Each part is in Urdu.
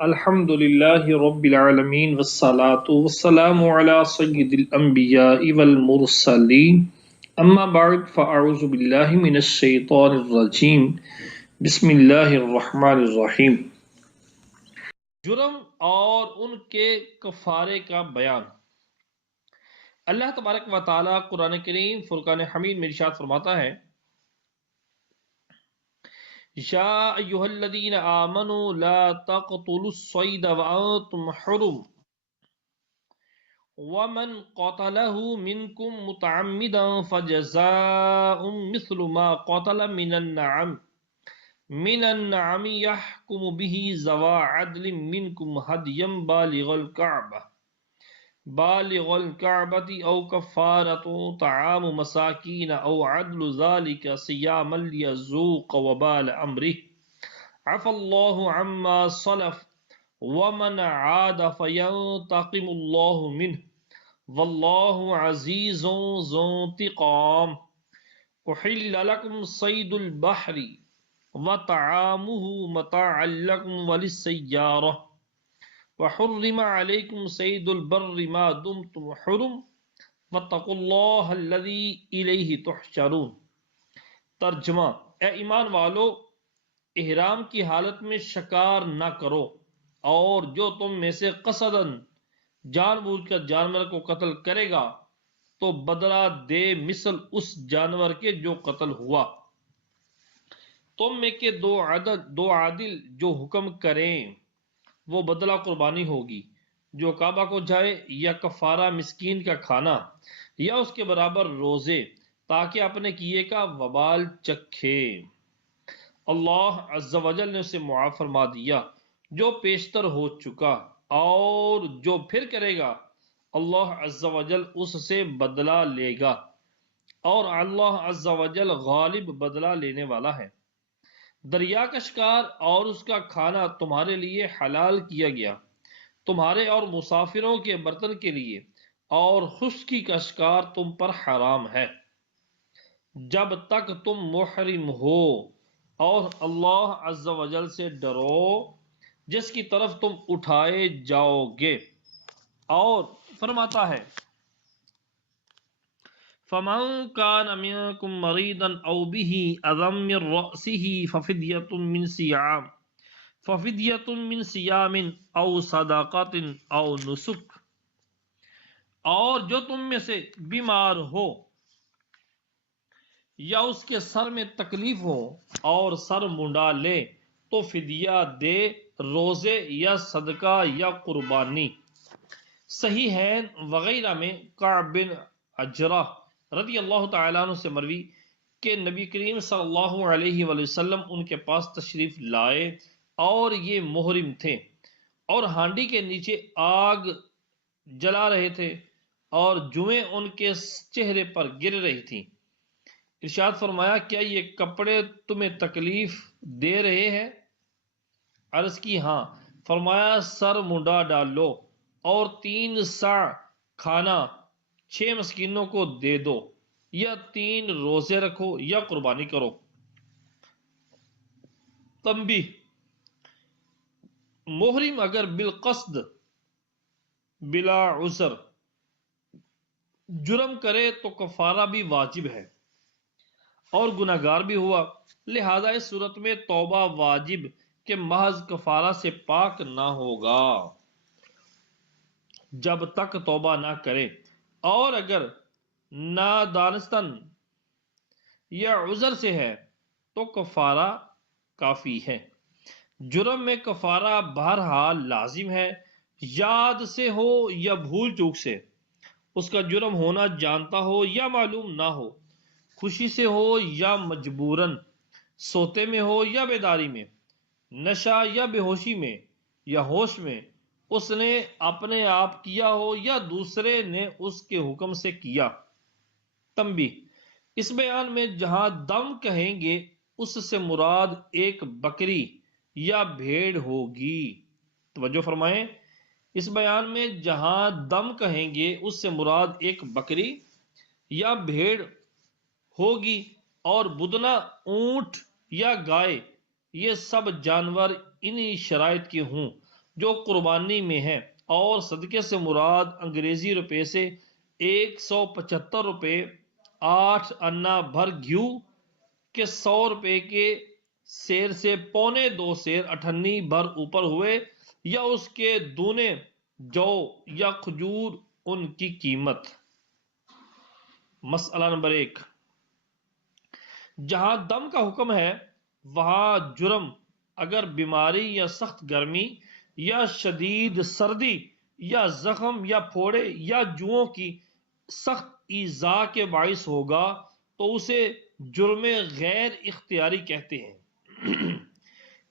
الحمد لله رب العالمين والصلاة والسلام على سيد الأنبياء والمرسلين أما بعد فأعوذ بالله من الشيطان الرجيم بسم الله الرحمن الرحيم جرم اور ان کے کفارے کا بیان۔ اللہ تبارک و تعالی قرآن کریم فرقان حمید میں ارشاد فرماتا ہے، یا ایھا الذین آمنوا لا تقتلوا الصید وانتم حرم ومن قتله منكم متعمدا فجزاء مثل ما قتل من النعم يحكم به ذوى عدل منكم هديا بالغ الكعبة أو كفارة طعام مساكين أو عدل ذلك صياما ليذوق وبال أمره عفى الله عما سلف ومن عاد فينتقم الله منه والله عزيز ذو انتقام أحل لكم صيد البحر وطعامه متاعا لكم وللسيارة وحرم عليكم صيد البر ما دمتم حرم واتقوا الله الذي إليه تحشرون۔ ترجمہ: اے ایمان والو، احرام کی حالت میں شکار نہ کرو، اور جو تم میں سے قصداً جان بوجھ کر جانور کو قتل کرے گا تو بدلہ دے مثل اس جانور کے جو قتل ہوا۔ تم میں کے دو عادل جو حکم کریں، وہ بدلہ قربانی ہوگی، جو کعبہ کو جائے، یا کفارہ مسکین کا کھانا، یا اس کے برابر روزے، تاکہ اپنے کیے کا وبال چکھے۔ اللہ عز و جل نے اسے معاف فرما دیا جو پیشتر ہو چکا، اور جو پھر کرے گا اللہ عز و جل اس سے بدلہ لے گا، اور اللہ عز و جل غالب بدلہ لینے والا ہے۔ دریا کا شکار اور اس کا کھانا تمہارے لیے حلال کیا گیا، تمہارے اور مسافروں کے برتن کے لیے، اور خشکی کا شکار تم پر حرام ہے جب تک تم محرم ہو، اور اللہ عز و جل سے ڈرو جس کی طرف تم اٹھائے جاؤ گے۔ اور فرماتا ہے، فَمَن كَانَ مِنكُم مَّرِيضًا أَوْ بِهِ أَذًى مِّن رَّأْسِهِ فَفِدْيَةٌ مِّن صِيَامٍ أَوْ صَدَقَةٍ أَوْ نُسُكٍ۔ اور جو تم میں سے بیمار ہو یا اس کے سر میں تکلیف ہو اور سر منڈا لے تو فدیہ دے، روزے یا صدقہ یا قربانی۔ صحیحین وغیرہ میں کعب بن عجرہ رضی اللہ تعالیٰ عنہ سے مروی کہ نبی کریم صلی اللہ علیہ وآلہ وسلم ان کے پاس تشریف لائے، اور یہ محرم تھے، اور ہانڈی کے نیچے آگ جلا رہے تھے، اور جوئیں ان کے چہرے پر گر رہی تھیں۔ ارشاد فرمایا، کیا یہ کپڑے تمہیں تکلیف دے رہے ہیں؟ عرض کی ہاں۔ فرمایا، سر منڈا ڈالو، اور 3 سع کھانا 6 مسکینوں کو دے دو، یا 3 روزے رکھو یا قربانی کرو۔ تنبیہ: محرم اگر بالقصد بلا عذر جرم کرے تو کفارہ بھی واجب ہے اور گناہگار بھی ہوا، لہذا اس صورت میں توبہ واجب کہ محض کفارہ سے پاک نہ ہوگا جب تک توبہ نہ کرے، اور اگر نادانستن یا عذر سے ہے تو کفارہ کافی ہے۔ جرم میں کفارہ بہرحال لازم ہے، یاد سے ہو یا بھول چوک سے، اس کا جرم ہونا جانتا ہو یا معلوم نہ ہو، خوشی سے ہو یا مجبوراً، سوتے میں ہو یا بیداری میں، نشہ یا بے ہوشی میں یا ہوش میں، اس نے اپنے آپ کیا ہو یا دوسرے نے اس کے حکم سے کیا۔ تنبیہ: اس بیان میں جہاں دم کہیں گے اس سے مراد ایک بکری یا بھیڑ ہوگی۔ توجہ فرمائیں، اس بیان میں جہاں دم کہیں گے اس سے مراد ایک بکری یا بھیڑ ہوگی، اور بدنہ اونٹ یا گائے، یہ سب جانور انہی شرائط کے ہوں جو قربانی میں ہے، اور صدقے سے مراد انگریزی روپے سے 175 روپے 8 انا بھر گھیو کے 100 روپے کے سیر سے پونے 2 سیر 98 بھر اوپر ہوئے، یا اس کے دونے جو یا کھجور ان کی قیمت۔ مسئلہ نمبر 1، جہاں دم کا حکم ہے وہاں جرم اگر بیماری یا سخت گرمی یا شدید سردی یا زخم یا پھوڑے یا جوؤں کی سخت ایذا کے باعث ہوگا تو اسے جرم غیر اختیاری کہتے ہیں۔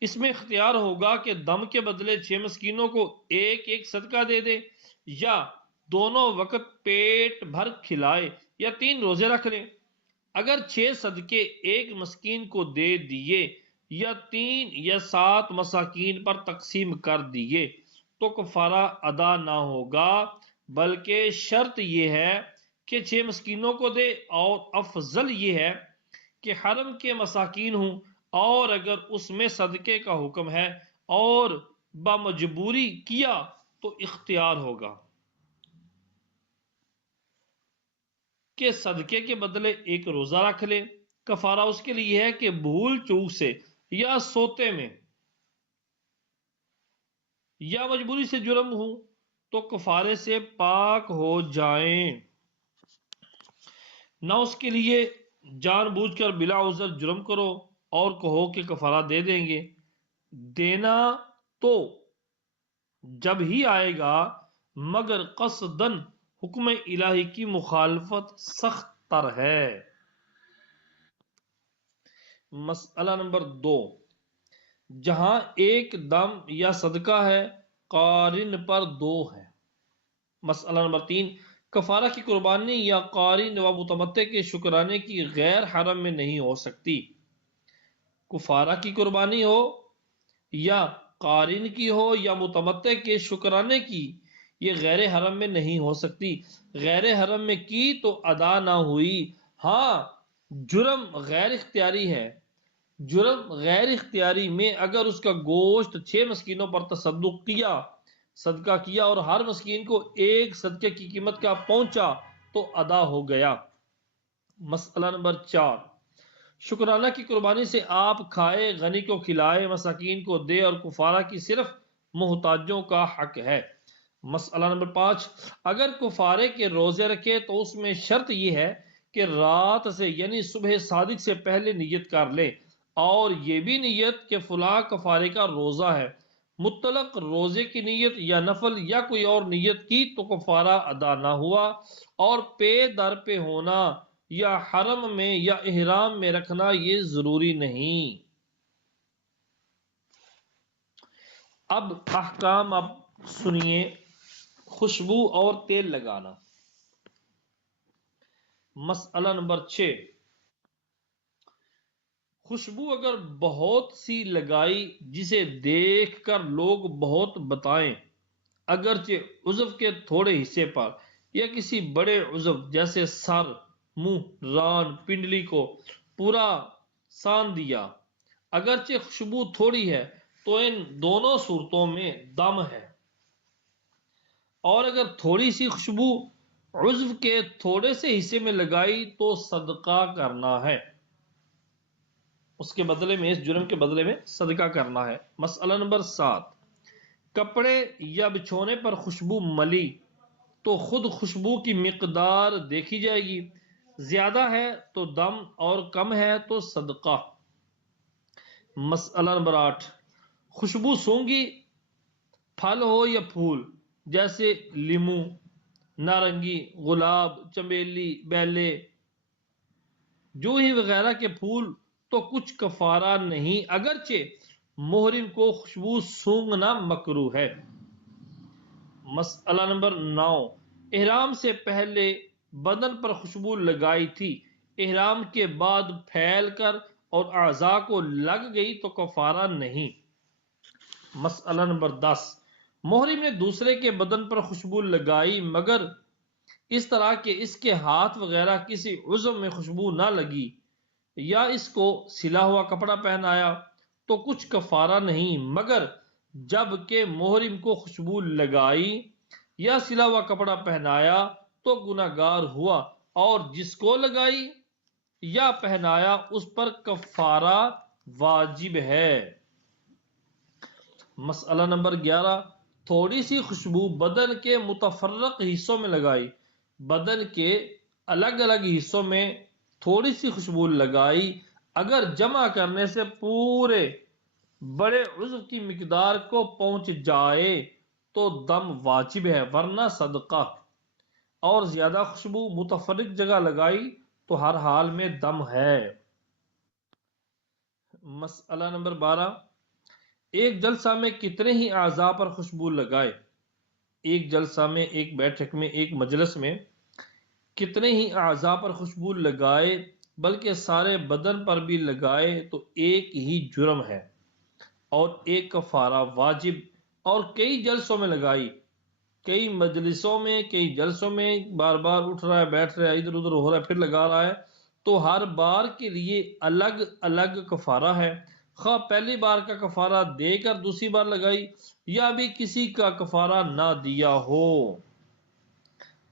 اس میں اختیار ہوگا کہ دم کے بدلے 6 مسکینوں کو ایک ایک صدقہ دے دے، یا دونوں وقت پیٹ بھر کھلائے، یا 3 روزے رکھ لے۔ اگر 6 صدقے ایک مسکین کو دے دیے یا 3 یا 7 مساکین پر تقسیم کر دیے تو کفارہ ادا نہ ہوگا، بلکہ شرط یہ ہے کہ 6 مسکینوں کو دے، اور افضل یہ ہے کہ حرم کے مساکین ہوں، اور اگر اس میں صدقے کا حکم ہے اور بمجبوری کیا تو اختیار ہوگا کہ صدقے کے بدلے 1 روزہ رکھ لے۔ کفارہ اس کے لیے ہے کہ بھول چوک سے یا سوتے میں یا مجبوری سے جرم ہوں تو کفارے سے پاک ہو جائیں، نہ اس کے لیے جان بوجھ کر بلا عذر جرم کرو اور کہو کہ کفارہ دے دیں گے۔ دینا تو جب ہی آئے گا مگر قصدن حکم الہی کی مخالفت سخت تر ہے۔ مسئلہ نمبر 2، جہاں ایک دم یا صدقہ ہے قارن پر 2 ہے۔ مسئلہ نمبر 3، کفارہ کی قربانی یا قارن و متمتع کے شکرانے کی غیر حرم میں نہیں ہو سکتی۔ کفارہ کی قربانی ہو یا قارن کی ہو یا متمتع کے شکرانے کی، یہ غیر حرم میں نہیں ہو سکتی۔ غیر حرم میں کی تو ادا نہ ہوئی، ہاں جرم غیر اختیاری ہے۔ جرم غیر اختیاری میں اگر اس کا گوشت 6 مسکینوں پر تصدق کیا، صدقہ کیا، اور ہر مسکین کو ایک صدقے کی قیمت کا پہنچا تو ادا ہو گیا۔ مسئلہ نمبر 4، شکرانہ کی قربانی سے آپ کھائے، غنی کو کھلائے، مساکین کو دے، اور کفارہ کی صرف محتاجوں کا حق ہے۔ مسئلہ نمبر 5، اگر کفارے کے روزے رکھے تو اس میں شرط یہ ہے کہ رات سے یعنی صبح صادق سے پہلے نیت کر لے، اور یہ بھی نیت کہ فلاں کفارے کا روزہ ہے۔ مطلق روزے کی نیت یا نفل یا کوئی اور نیت کی تو کفارہ ادا نہ ہوا، اور پے در پہ ہونا یا حرم میں یا احرام میں رکھنا یہ ضروری نہیں۔ اب احکام سنیے۔ خوشبو اور تیل لگانا۔ مسئلہ نمبر 6، خوشبو اگر بہت سی لگائی جسے دیکھ کر لوگ بہت بتائیں، اگرچہ عضو کے تھوڑے حصے پر، یا کسی بڑے عضو جیسے سر، منہ، ران، پنڈلی کو پورا سان دیا، اگرچہ خوشبو تھوڑی ہے تو ان دونوں صورتوں میں دم ہے۔ اور اگر تھوڑی سی خوشبو عضو کے تھوڑے سے حصے میں لگائی تو صدقہ کرنا ہے، اس کے بدلے میں، اس جرم کے بدلے میں صدقہ کرنا ہے۔ مسئلہ نمبر 7، کپڑے یا بچھونے پر خوشبو ملی تو خود خوشبو کی مقدار دیکھی جائے گی، زیادہ ہے تو دم اور کم ہے تو صدقہ۔ مسئلہ نمبر 8، خوشبو سونگھی پھل ہو یا پھول جیسے لیموں، نارنگی، گلاب، چمیلی، بیلے، جوہی وغیرہ کے پھول تو کچھ کفارہ نہیں، اگرچہ محرم کو خوشبو سونگھنا مکروہ ہے۔ مسئلہ نمبر 9، احرام سے پہلے بدن پر خوشبو لگائی تھی، احرام کے بعد پھیل کر اور اعضاء کو لگ گئی تو کفارہ نہیں۔ مسئلہ نمبر 10، محرم نے دوسرے کے بدن پر خوشبو لگائی مگر اس طرح کہ اس کے ہاتھ وغیرہ کسی عضو میں خوشبو نہ لگی، یا اس کو سلا ہوا کپڑا پہنایا تو کچھ کفارہ نہیں، مگر جب کہ محرم کو خوشبو لگائی یا سلا ہوا کپڑا پہنایا تو گناہگار ہوا، اور جس کو لگائی یا پہنایا اس پر کفارہ واجب ہے۔ مسئلہ نمبر 11، تھوڑی سی خوشبو بدن کے متفرق حصوں میں لگائی۔ بدن کے الگ الگ حصوں میں تھوڑی سی خوشبو لگائی، اگر جمع کرنے سے پورے بڑے عضو کی مقدار کو پہنچ جائے تو دم واجب ہے، ورنہ صدقہ۔ اور زیادہ خوشبو متفرق جگہ لگائی تو ہر حال میں دم ہے۔ مسئلہ نمبر 12، ایک جلسہ میں کتنے ہی اعضاء پر خوشبو لگائے؟ ایک جلسہ میں، ایک بیٹھک میں، ایک مجلس میں کتنے ہی اعضاء پر خوشبو لگائے بلکہ سارے بدن پر بھی لگائے تو ایک ہی جرم ہے اور ایک کفارہ واجب، اور کئی جلسوں میں لگائی، کئی مجلسوں میں، کئی جلسوں میں، بار بار اٹھ رہا ہے، بیٹھ رہا ہے، ادھر ادھر ہو رہا ہے، پھر لگا رہا ہے، تو ہر بار کے لیے الگ الگ کفارہ ہے، خواہ پہلی بار کا کفارہ دے کر دوسری بار لگائی یا بھی کسی کا کفارہ نہ دیا ہو۔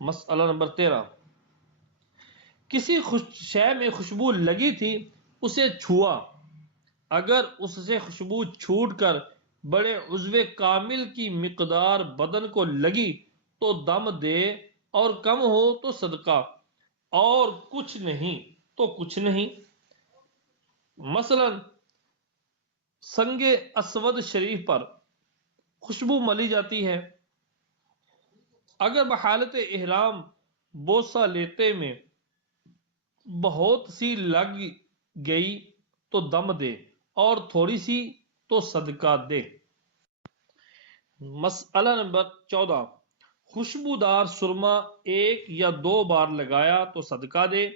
مسئلہ نمبر 13، کسی شے میں خوشبو لگی تھی، اسے چھوا، اگر اس سے خوشبو چھوٹ کر بڑے عضو کامل کی مقدار بدن کو لگی تو دم دے، اور کم ہو تو صدقہ، اور کچھ نہیں تو کچھ نہیں۔ مثلا سنگ اسود شریف پر خوشبو ملی جاتی ہے، اگر بحالت احرام بوسہ لیتے میں بہت سی لگ گئی تو دم دے، اور تھوڑی سی تو صدقہ دے۔ مسئلہ نمبر 14، خوشبودار سرما ایک یا دو بار لگایا تو صدقہ دے،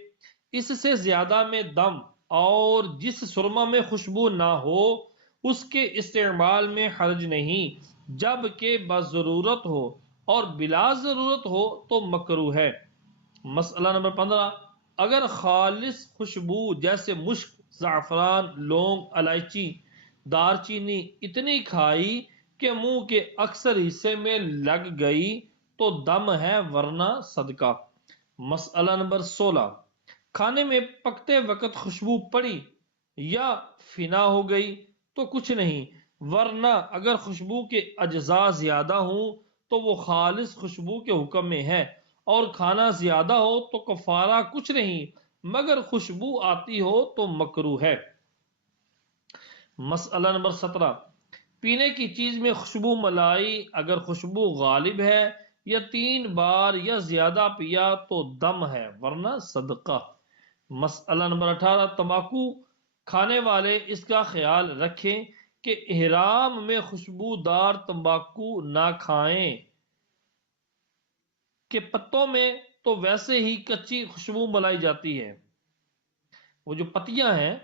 اس سے زیادہ میں دم، اور جس سرما میں خوشبو نہ ہو اس کے استعمال میں حرج نہیں، جبکہ بضرورت ہو، اور بلا ضرورت ہو تو مکروہ ہے۔ مسئلہ نمبر 15، اگر خالص خوشبو جیسے مشک، زعفران، لونگ، الائچی، دار چینی اتنی کھائی کہ منہ کے اکثر حصے میں لگ گئی تو دم ہے، ورنہ صدقہ۔ مسئلہ نمبر 16، کھانے میں پکتے وقت خوشبو پڑی یا فنا ہو گئی تو کچھ نہیں، ورنہ اگر خوشبو کے اجزاء زیادہ ہوں تو وہ خالص خوشبو کے حکم میں ہے، اور کھانا زیادہ ہو تو کفارہ کچھ نہیں مگر خوشبو آتی ہو تو مکروہ ہے۔ مسئلہ نمبر 17، پینے کی چیز میں خوشبو ملائی، اگر خوشبو غالب ہے یا 3 بار یا زیادہ پیا تو دم ہے، ورنہ صدقہ۔ مسئلہ نمبر 18، تمباکو کھانے والے اس کا خیال رکھیں کہ احرام میں خوشبودار تمباکو نہ کھائیں، کہ پتوں میں تو ویسے ہی کچی خوشبو ملائی جاتی ہے، وہ جو پتیاں ہیں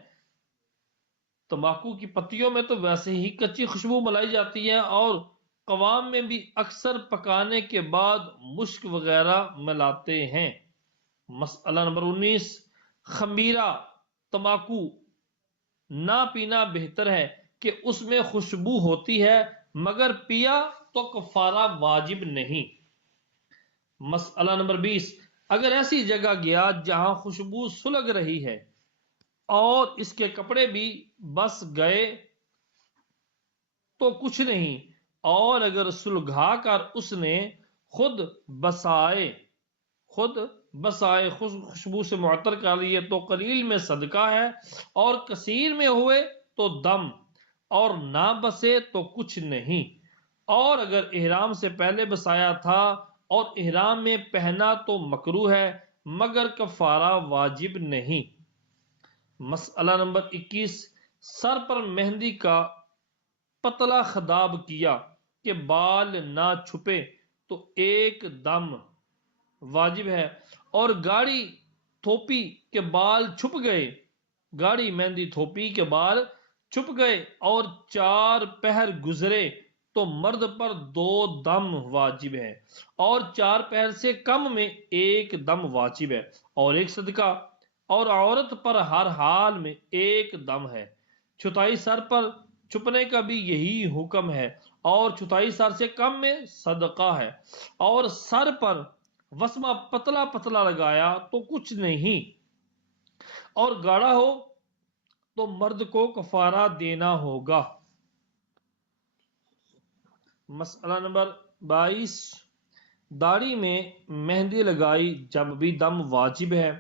تمباکو کی پتیوں میں تو ویسے ہی کچی خوشبو ملائی جاتی ہے، اور قوام میں بھی اکثر پکانے کے بعد مشک وغیرہ ملاتے ہیں۔ مسئلہ نمبر 19، خمیرہ تمباکو نہ پینا بہتر ہے کہ اس میں خوشبو ہوتی ہے، مگر پیا تو کفارہ واجب نہیں۔ مسئلہ نمبر 20، اگر ایسی جگہ گیا جہاں خوشبو سلگ رہی ہے اور اس کے کپڑے بھی بس گئے تو کچھ نہیں، اور اگر سلگھا کر اس نے خود بسائے خوشبو سے معطر کر لیے تو قلیل میں صدقہ ہے، اور کثیر میں ہوئے تو دم، اور نہ بسے تو کچھ نہیں، اور اگر احرام سے پہلے بسایا تھا اور احرام میں پہنا تو مکروہ ہے مگر کفارہ واجب نہیں۔ مسئلہ نمبر 21، سر پر مہندی کا پتلا خداب کیا کہ بال نہ چھپے تو ایک دم واجب ہے، اور گاڑی تھوپی کے بال چھپ گئے، گاڑی مہندی تھوپی کے بال چھپ گئے اور 4 پہر گزرے تو مرد پر 2 دم واجب ہے، اور 4 پہر سے کم میں 1 دم واجب ہے، اور 1 صدقہ، اور عورت پر ہر حال میں 1 دم ہے۔ چھتائی سر پر چھپنے کا بھی یہی حکم ہے، اور چوتھائی سر سے کم میں صدقہ ہے، اور سر پر وسمہ پتلا پتلا لگایا تو کچھ نہیں، اور گاڑا ہو تو مرد کو کفارہ دینا ہوگا۔ مسئلہ نمبر 22، داڑھی میں مہندی لگائی جب بھی دم واجب ہے،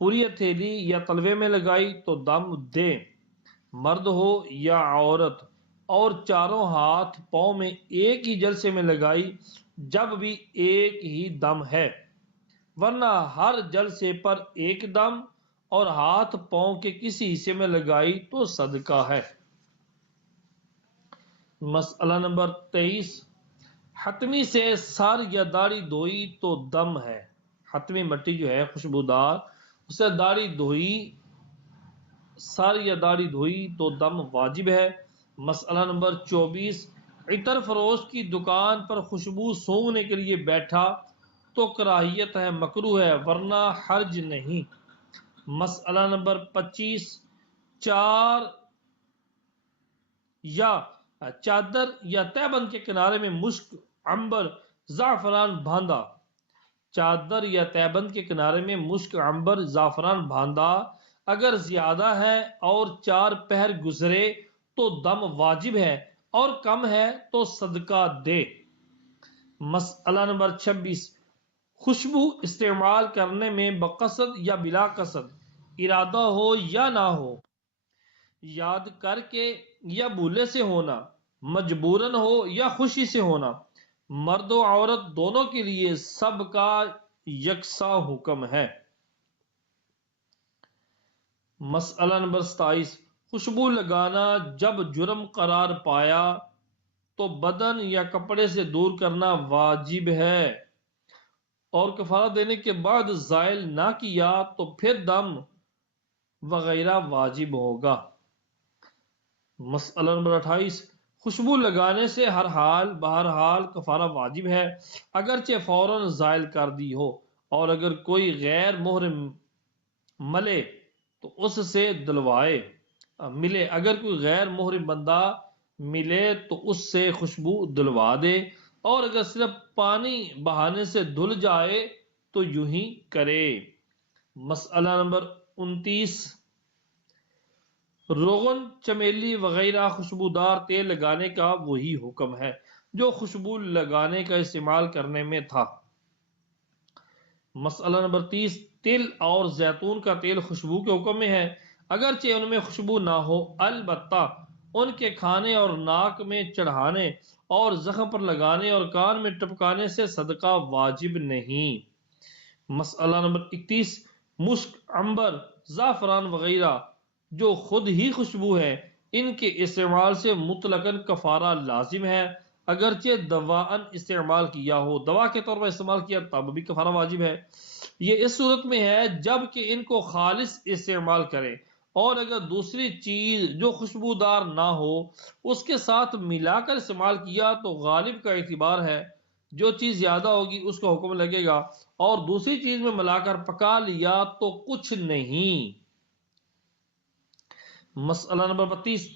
پوری ہتھیلی یا تلوے میں لگائی تو دم دے، مرد ہو یا عورت، اور چاروں ہاتھ پاؤں میں ایک ہی جلسے میں لگائی جب بھی ایک ہی دم ہے، ورنہ ہر جلسے پر ایک دم اور ہاتھ پاؤں کے کسی حصے میں لگائی تو صدقہ ہے۔ مسئلہ نمبر 23، حتمی سے سر یا داڑھی دھوئی تو دم ہے، حتمی مٹی جو ہے خوشبودار، اسے داڑھی دھوئی، سر یا داڑھی دھوئی تو دم واجب ہے۔ مسئلہ نمبر 24، عطر فروش کی دکان پر خوشبو سونگھنے کے لیے بیٹھا تو کراہیت ہے، مکروہ ہے، ورنہ حرج نہیں۔ مسئلہ نمبر 25، چادر یا تہبند کے کنارے میں مشک، عنبر، زعفران باندھا، چادر یا تہبند کے کنارے میں مشک، عنبر، زعفران باندھا، اگر زیادہ ہے اور 4 پہر گزرے تو دم واجب ہے، اور کم ہے تو صدقہ دے۔ مسئلہ نمبر 26، خوشبو استعمال کرنے میں بقصد یا بلا قصد، ارادہ ہو یا نہ ہو، یاد کر کے یا بھولے سے ہونا، مجبوراً ہو یا خوشی سے ہونا، مرد و عورت دونوں کے لیے سب کا یکساں حکم ہے۔ مسئلہ نمبر 27، خوشبو لگانا جب جرم قرار پایا تو بدن یا کپڑے سے دور کرنا واجب ہے، اور کفارہ دینے کے بعد زائل نہ کیا تو پھر دم وغیرہ واجب ہوگا۔ مسئلہ نمبر 28، خوشبو لگانے سے ہر حال بہرحال کفارہ واجب ہے، اگرچہ فوراً زائل کر دی ہو، اور اگر کوئی غیر محرم ملے تو اس سے ملے، اگر کوئی غیر محرم بندہ ملے تو اس سے خوشبو دلوا دے، اور اگر صرف پانی بہانے سے دھل جائے تو یوں ہی کرے۔ مسئلہ نمبر 29، روغن، چمیلی وغیرہ خوشبودار تیل لگانے کا وہی حکم ہے جو خوشبو لگانے کا استعمال کرنے میں تھا۔ مسئلہ نمبر 30، تل اور زیتون کا تیل خوشبو کے حکم میں ہے، اگرچہ ان میں خوشبو نہ ہو، البتہ ان کے کھانے اور ناک میں چڑھانے اور زخم پر لگانے اور کان میں ٹپکانے سے صدقہ واجب نہیں۔ مسئلہ نمبر 31، مشک، عنبر، زعفران وغیرہ جو خود ہی خوشبو ہے، ان کے استعمال سے مطلقاً کفارہ لازم ہے، اگرچہ دواءً استعمال کیا ہو، دوا کے طور پر استعمال کیا تب بھی کفارہ واجب ہے۔ یہ اس صورت میں ہے جب کہ ان کو خالص استعمال کریں، اور اگر دوسری چیز جو خوشبودار نہ ہو اس کے ساتھ ملا کر استعمال کیا تو غالب کا اعتبار ہے، جو چیز زیادہ ہوگی اس کا حکم لگے گا، اور دوسری چیز میں ملا کر پکا لیا تو کچھ نہیں۔ مسئلہ نمبر 32،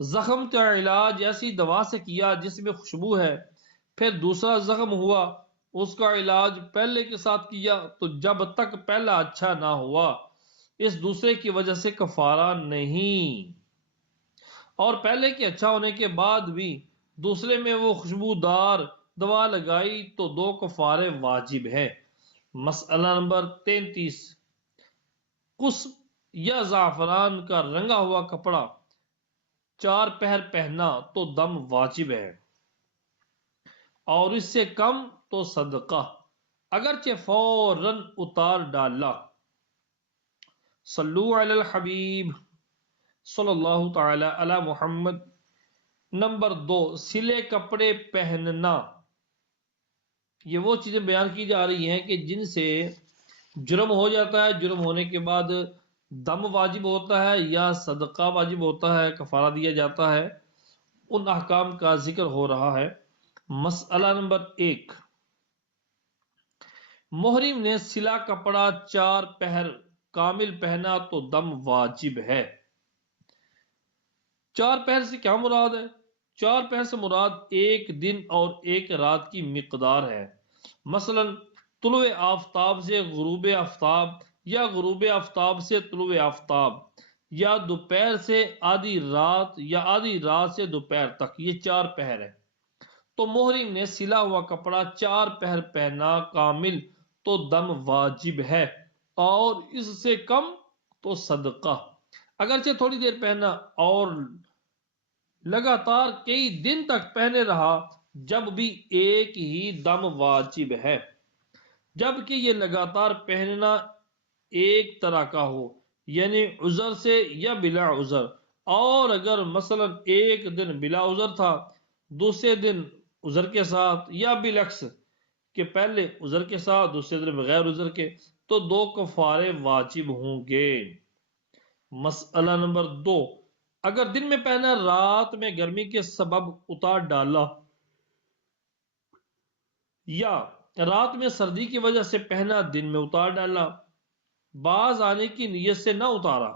زخم کا علاج ایسی دوا سے کیا جس میں خوشبو ہے، پھر دوسرا زخم ہوا، اس کا علاج پہلے کے ساتھ کیا تو جب تک پہلا اچھا نہ ہوا اس دوسرے کی وجہ سے کفارہ نہیں، اور پہلے کے اچھا ہونے کے بعد بھی دوسرے میں وہ خوشبودار دوا لگائی تو 2 کفارے واجب ہے۔ مسئلہ نمبر 33، قصب یا زعفران کا رنگا ہوا کپڑا 4 پہر پہنا تو دم واجب ہے، اور اس سے کم تو صدقہ، اگرچہ فوراً اتار ڈالا۔ صلو علی الحبیب صلی اللہ تعالی علی محمد۔ نمبر 2، سلے کپڑے پہننا۔ یہ وہ چیزیں بیان کی جا رہی ہیں کہ جن سے جرم ہو جاتا ہے، جرم ہونے کے بعد دم واجب ہوتا ہے یا صدقہ واجب ہوتا ہے، کفارہ دیا جاتا ہے، ان احکام کا ذکر ہو رہا ہے۔ مسئلہ نمبر 1، محرم نے سلا کپڑا 4 پہر کامل پہنا تو دم واجب ہے۔ چار پہر سے کیا مراد ہے؟ چار پہر سے مراد ایک دن اور ایک رات کی مقدار ہے۔ مثلا طلوع آفتاب سے غروب آفتاب، یا غروب آفتاب سے طلوع آفتاب، یا دوپہر سے آدھی رات، یا آدھی رات سے دوپہر تک، یہ چار پہر ہے۔ تو محرم نے سلا ہوا کپڑا چار پہر پہنا کامل تو دم واجب ہے، اور اس سے کم تو صدقہ۔ اگرچہ تھوڑی دیر پہنا اور لگاتار کئی دن تک پہنے رہا، جب بھی ایک ہی دم واجب ہے، جبکہ یہ لگاتار پہننا ایک طرح کا ہو، یعنی عذر سے یا بلا عذر۔ اور اگر مثلا ایک دن بلا عذر تھا، دوسرے دن عذر کے ساتھ، یا بالعکس کہ پہلے عذر کے ساتھ دوسرے دن بغیر عذر کے، تو دو کفارے واجب ہوں گے۔ مسئلہ نمبر 2، اگر دن میں پہنا رات میں گرمی کے سبب اتار ڈالا، یا رات میں سردی کی وجہ سے پہنا دن میں اتار ڈالا، باز آنے کی نیت سے نہ اتارا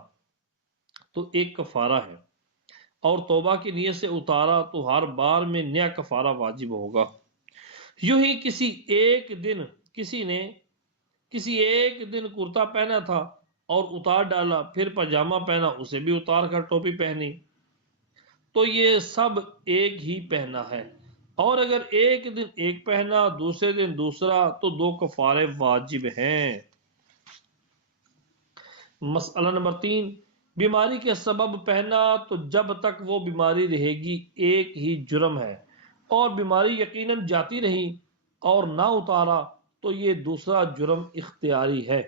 تو ایک کفارہ ہے، اور توبہ کی نیت سے اتارا تو ہر بار میں نیا کفارہ واجب ہوگا۔ یوں ہی کسی ایک دن کرتا پہنا تھا اور اتار ڈالا، پھر پاجامہ پہنا، اسے بھی اتار کر ٹوپی پہنی، تو یہ سب ایک ہی پہنا ہے۔ اور اگر ایک دن ایک پہنا دوسرے دن دوسرا تو دو کفارے واجب ہیں۔ مسئلہ نمبر 3، بیماری کے سبب پہنا تو جب تک وہ بیماری رہے گی ایک ہی جرم ہے، اور بیماری یقیناً جاتی رہی اور نہ اتارا تو یہ دوسرا جرم اختیاری ہے۔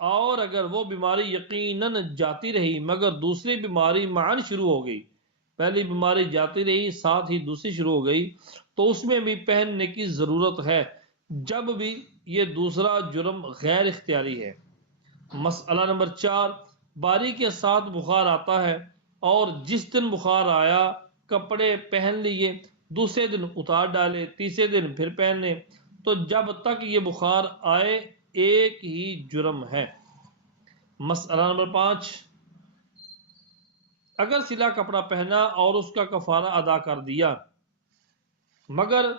اور اگر وہ بیماری یقیناً جاتی رہی مگر دوسری بیماری معاً شروع ہو گئی، پہلی بیماری جاتی رہی ساتھ ہی دوسری شروع ہو گئی، تو اس میں بھی پہننے کی ضرورت ہے، جب بھی یہ دوسرا جرم غیر اختیاری ہے۔ مسئلہ نمبر 4، باری کے ساتھ بخار آتا ہے، اور جس دن بخار آیا کپڑے پہن لیے، دوسرے دن اتار ڈالے، تیسرے دن پھر پہنے، تو جب تک یہ بخار آئے ایک ہی جرم ہے۔ مسئلہ نمبر 5، اگر سلا کپڑا پہنا اور اس کا کفارہ ادا کر دیا مگر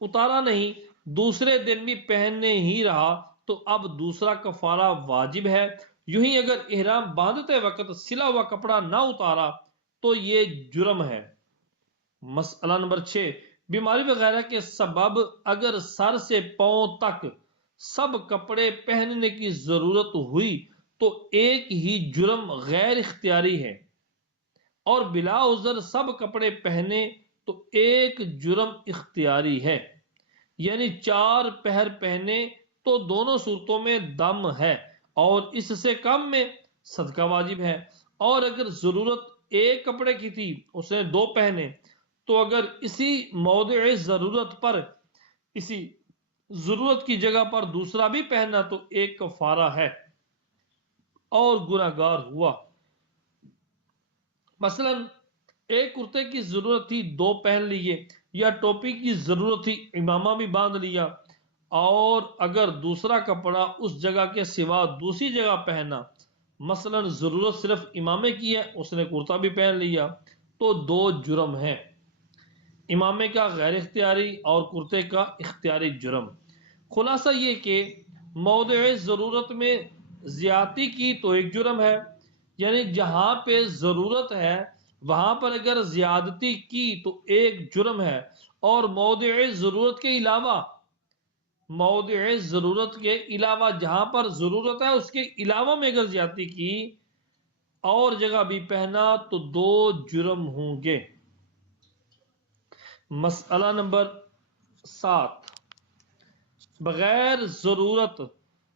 اتارا نہیں، دوسرے دن بھی پہننے ہی رہا، تو اب دوسرا کفارہ واجب ہے۔ یوں ہی اگر احرام باندھتے وقت سلا ہوا کپڑا نہ اتارا تو یہ جرم ہے۔ مسئلہ نمبر 6، بیماری وغیرہ کے سبب اگر سر سے پاؤں تک سب کپڑے پہننے کی ضرورت ہوئی تو ایک ہی جرم غیر اختیاری ہے، اور بلا عذر سب کپڑے پہنے تو ایک جرم اختیاری ہے، یعنی چار پہر پہنے تو دونوں صورتوں میں دم ہے، اور اس سے کم میں صدقہ واجب ہے۔ اور اگر ضرورت ایک کپڑے کی تھی اس نے دو پہنے، تو اگر اسی موضع ضرورت پر اسی ضرورت کی جگہ پر دوسرا بھی پہنا تو ایک کفارہ ہے اور گناہ گار ہوا۔ مثلا ایک کرتے کی ضرورت تھی دو پہن لیے، یا ٹوپی کی ضرورت تھی امامہ بھی باندھ لیا، اور اگر دوسرا کپڑا اس جگہ کے سوا دوسری جگہ پہنا، مثلا ضرورت صرف امامے کی ہے اس نے کرتا بھی پہن لیا، تو دو جرم ہیں، امامے کا غیر اختیاری اور کرتے کا اختیاری جرم۔ خلاصہ یہ کہ موضع ضرورت میں زیادتی کی تو ایک جرم ہے، یعنی جہاں پہ ضرورت ہے وہاں پر اگر زیادتی کی تو ایک جرم ہے، اور موضع ضرورت کے علاوہ جہاں پر ضرورت ہے اس کے علاوہ میں اگر زیادتی کی اور جگہ بھی پہنا تو دو جرم ہوں گے۔ مسئلہ نمبر 7، بغیر ضرورت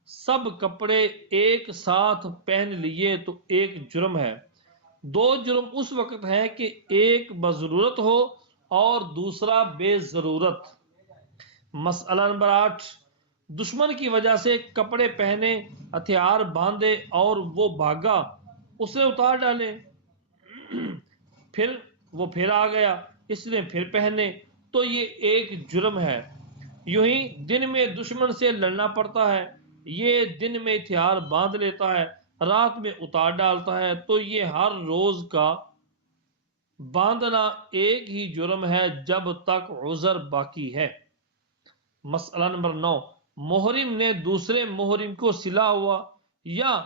سب کپڑے ایک ساتھ پہن لیے تو ایک جرم ہے۔ دو جرم اس وقت ہے کہ ایک بضرورت ہو اور دوسرا بے ضرورت۔ مسئلہ نمبر 8، دشمن کی وجہ سے کپڑے پہنے، ہتھیار باندھے اور وہ بھاگا، اس نے اتار ڈالے، پھر آ گیا، اس نے پھر پہنے، تو یہ ایک جرم ہے۔ یوں ہی دن میں دشمن سے لڑنا پڑتا ہے، یہ دن میں ہتھیار باندھ لیتا ہے، رات میں اتار ڈالتا ہے تو یہ ہر روز کا باندھنا ایک ہی جرم ہے جب تک عذر باقی ہے۔ مسئلہ نمبر 9، محرم نے دوسرے محرم کو سلا ہوا یا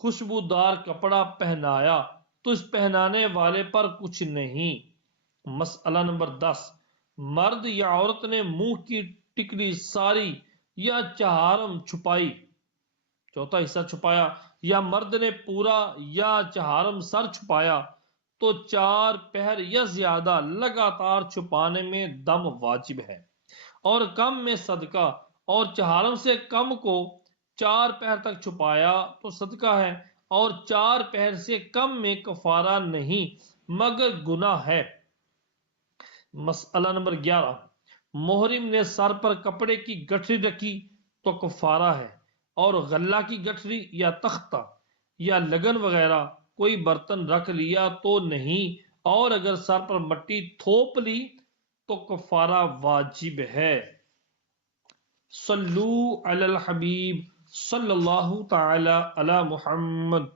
خوشبودار کپڑا پہنایا تو اس پہنانے والے پر کچھ نہیں۔ مسئلہ نمبر 10، مرد یا عورت نے منہ کی ٹکری ساری یا چہارم چھپائی، چوتھا حصہ چھپایا، یا مرد نے پورا یا چہارم سر چھپایا تو 4 پہر یا زیادہ لگاتار چھپانے میں دم واجب ہے، اور کم میں صدقہ، اور چہارم سے کم کو 4 پہر تک چھپایا تو صدقہ ہے، اور 4 پہر سے کم میں کفارہ نہیں مگر گناہ ہے۔ مسئلہ نمبر 11، محرم نے سر پر کپڑے کی گٹھری رکھی تو کفارہ ہے، اور غلہ کی گٹھری یا تختہ یا لگن وغیرہ کوئی برتن رکھ لیا تو نہیں، اور اگر سر پر مٹی تھوپ لی تو کفارہ واجب ہے۔ صلو علی الحبیب صلی اللہ تعالی علی محمد۔